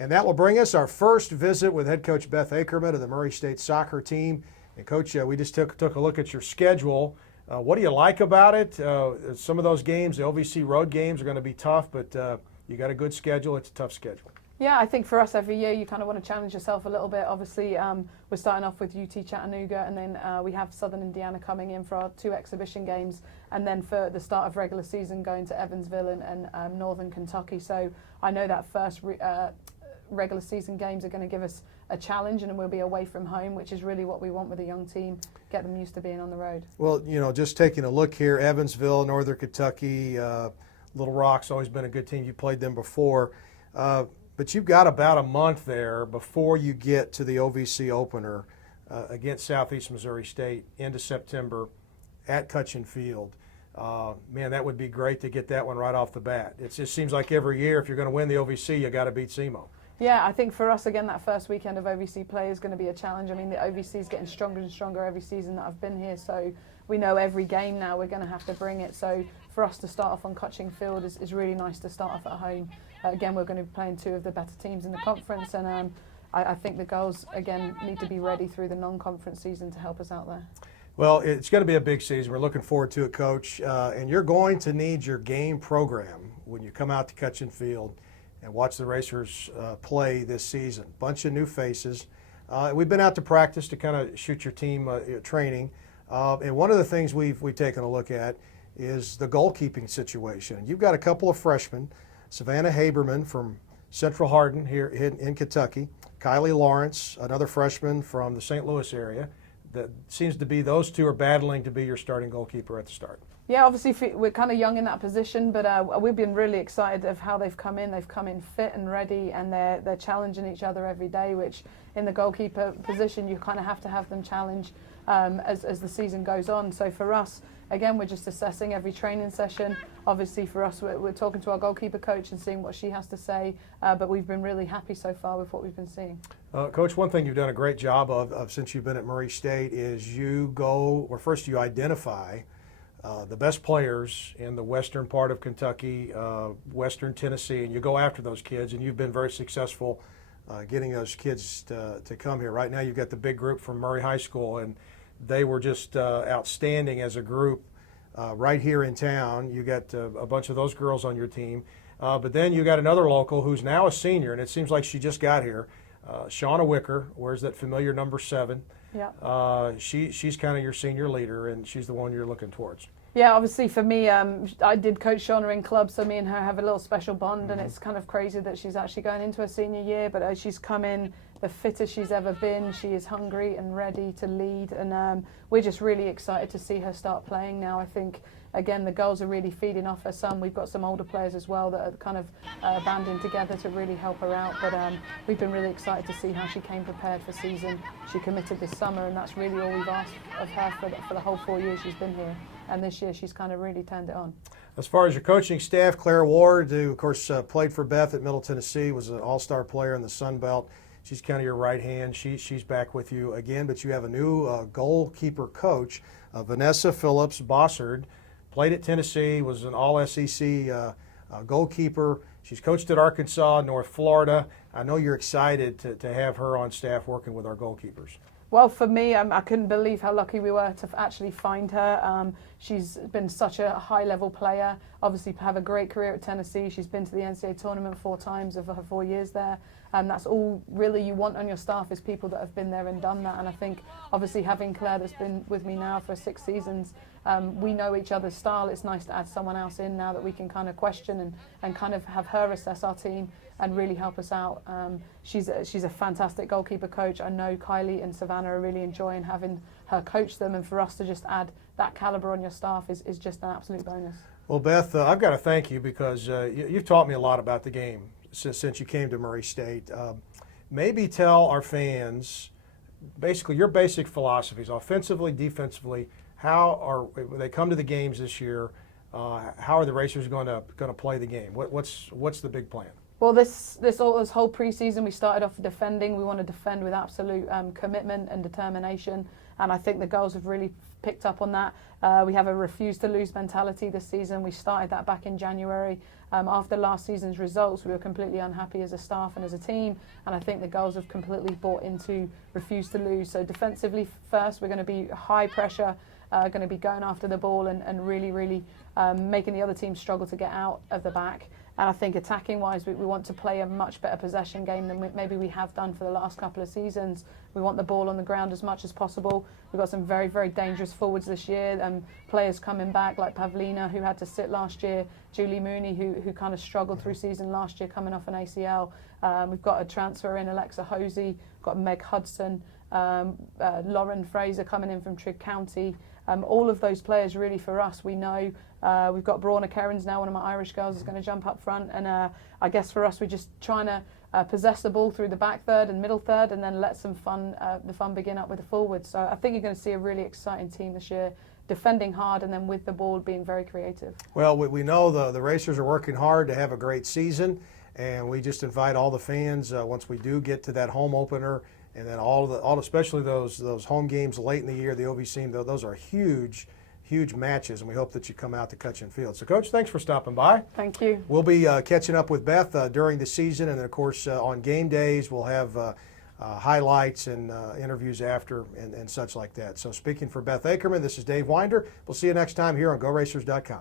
And that will bring us our first visit with head coach Beth Acreman of the Murray State soccer team. And Coach, we just took a look at your schedule. What do you like about it? Some of those games, the OVC road games, are going to be tough, but you got a good schedule. It's a tough schedule. Yeah, I think for us every year you kind of want to challenge yourself a little bit. Obviously, we're starting off with UT Chattanooga, and then we have Southern Indiana coming in for our 2 exhibition games, and then for the start of regular season going to Evansville and Northern Kentucky. So I know that first regular season games are going to give us a challenge, and we'll be away from home, which is really what we want with a young team, get them used to being on the road. Well, just taking a look here, Evansville, Northern Kentucky, Little Rock's always been a good team. You played them before. But you've got about a month there before you get to the OVC opener against Southeast Missouri State into September at Cutchin Field. Man, that would be great to get that one right off the bat. It just seems like every year if you're going to win the OVC, you got to beat SEMO. Yeah, I think for us, again, that first weekend of OVC play is going to be a challenge. I mean, the OVC is getting stronger and stronger every season that I've been here, so we know every game now we're going to have to bring it. So for us to start off on Cutchin Field is really nice to start off at home. Again, we're going to be playing 2 of the better teams in the conference, and I think the girls, again, need to be ready through the non-conference season to help us out there. Well, it's going to be a big season. We're looking forward to it, Coach. And you're going to need your game program when you come out to Cutchin Field and watch the Racers play this season. Bunch of new faces. We've been out to practice to kind of shoot your team training. And one of the things we've taken a look at is the goalkeeping situation. You've got a couple of freshmen, Savannah Haberman from Central Hardin here in Kentucky, Kylie Lawrence, another freshman from the St. Louis area. That seems to be those 2 are battling to be your starting goalkeeper at the start. Yeah, obviously we're kind of young in that position, but we've been really excited of how they've come in. They've come in fit and ready, and they're challenging each other every day, which in the goalkeeper position you kind of have to have them challenge as the season goes on. So for us, again, we're just assessing every training session. Obviously for us, we're talking to our goalkeeper coach and seeing what she has to say, but we've been really happy so far with what we've been seeing. Coach, one thing you've done a great job of since you've been at Murray State is you identify the best players in the western part of Kentucky, western Tennessee, and you go after those kids, and you've been very successful getting those kids to come here. Right now you've got the big group from Murray High School, and they were just outstanding as a group right here in town. You got a bunch of those girls on your team, but then you got another local who's now a senior, and it seems like she just got here. Shauna Wicker wears that familiar number 7. Yeah. She's kind of your senior leader, and she's the one you're looking towards. Yeah, obviously for me, I did coach Shauna in club, so me and her have a little special bond, and it's kind of crazy that she's actually going into her senior year, but as she's come in, the fittest she's ever been. She is hungry and ready to lead, and we're just really excited to see her start playing now. I think, again, the girls are really feeding off her son. We've got some older players as well that are kind of banding together to really help her out, but we've been really excited to see how she came prepared for season. She committed this summer, and that's really all we've asked of her for the whole 4 years she's been here. And this year she's kind of really turned it on. As far as your coaching staff, Claire Ward, who of course played for Beth at Middle Tennessee, was an all-star player in the Sun Belt. She's kind of your right hand. She's back with you again, but you have a new goalkeeper coach, Vanessa Phillips Bossard. Played at Tennessee, was an all-SEC goalkeeper. She's coached at Arkansas, North Florida. I know you're excited to have her on staff working with our goalkeepers. Well, for me, I couldn't believe how lucky we were to actually find her. She's been such a high-level player, obviously have a great career at Tennessee. She's been to the NCAA tournament 4 times of her 4 years there. That's all really you want on your staff is people that have been there and done that. And I think, obviously, having Claire that's been with me now for 6 seasons, we know each other's style. It's nice to add someone else in now that we can kind of question and kind of have her assess our team and really help us out. She's a fantastic goalkeeper coach. I know Kylie and Savannah are really enjoying having her coach them, and for us to just add that caliber on your staff is just an absolute bonus. Well, Beth, I've got to thank you because you've taught me a lot about the game since you came to Murray State. Maybe tell our fans basically your basic philosophies, offensively, defensively. When they come to the games this year, how are the Racers going to play the game? What's the big plan? Well, this whole preseason, we started off defending. We want to defend with absolute commitment and determination. And I think the girls have really picked up on that. We have a refuse to lose mentality this season. We started that back in January. After last season's results, we were completely unhappy as a staff and as a team, and I think the girls have completely bought into refuse to lose. So defensively first, we're going to be high pressure, going to be going after the ball and really making the other team struggle to get out of the back. And I think attacking-wise, we want to play a much better possession game than maybe we have done for the last couple of seasons. We want the ball on the ground as much as possible. We've got some very, very dangerous forwards this year, players coming back like Pavlina, who had to sit last year, Julie Mooney, who kind of struggled through season last year coming off an ACL. We've got a transfer in, Alexa Hosey, got Meg Hudson, Lauren Fraser coming in from Trigg County. All of those players really for us, we know. We've got Brawna Kerins now, one of my Irish girls, is going to jump up front. And I guess for us, we're just trying to possess the ball through the back third and middle third, and then let the fun begin up with the forwards. So I think you're going to see a really exciting team this year, defending hard and then with the ball being very creative. Well, we know the Racers are working hard to have a great season, and we just invite all the fans, once we do get to that home opener, and then especially those home games late in the year, the OVC, those are huge matches, and we hope that you come out to Cutchin Field. So, Coach, thanks for stopping by. Thank you. We'll be catching up with Beth during the season, and then, of course, on game days, we'll have highlights and interviews after and such like that. So, speaking for Beth Acreman, this is Dave Winder. We'll see you next time here on GoRacers.com.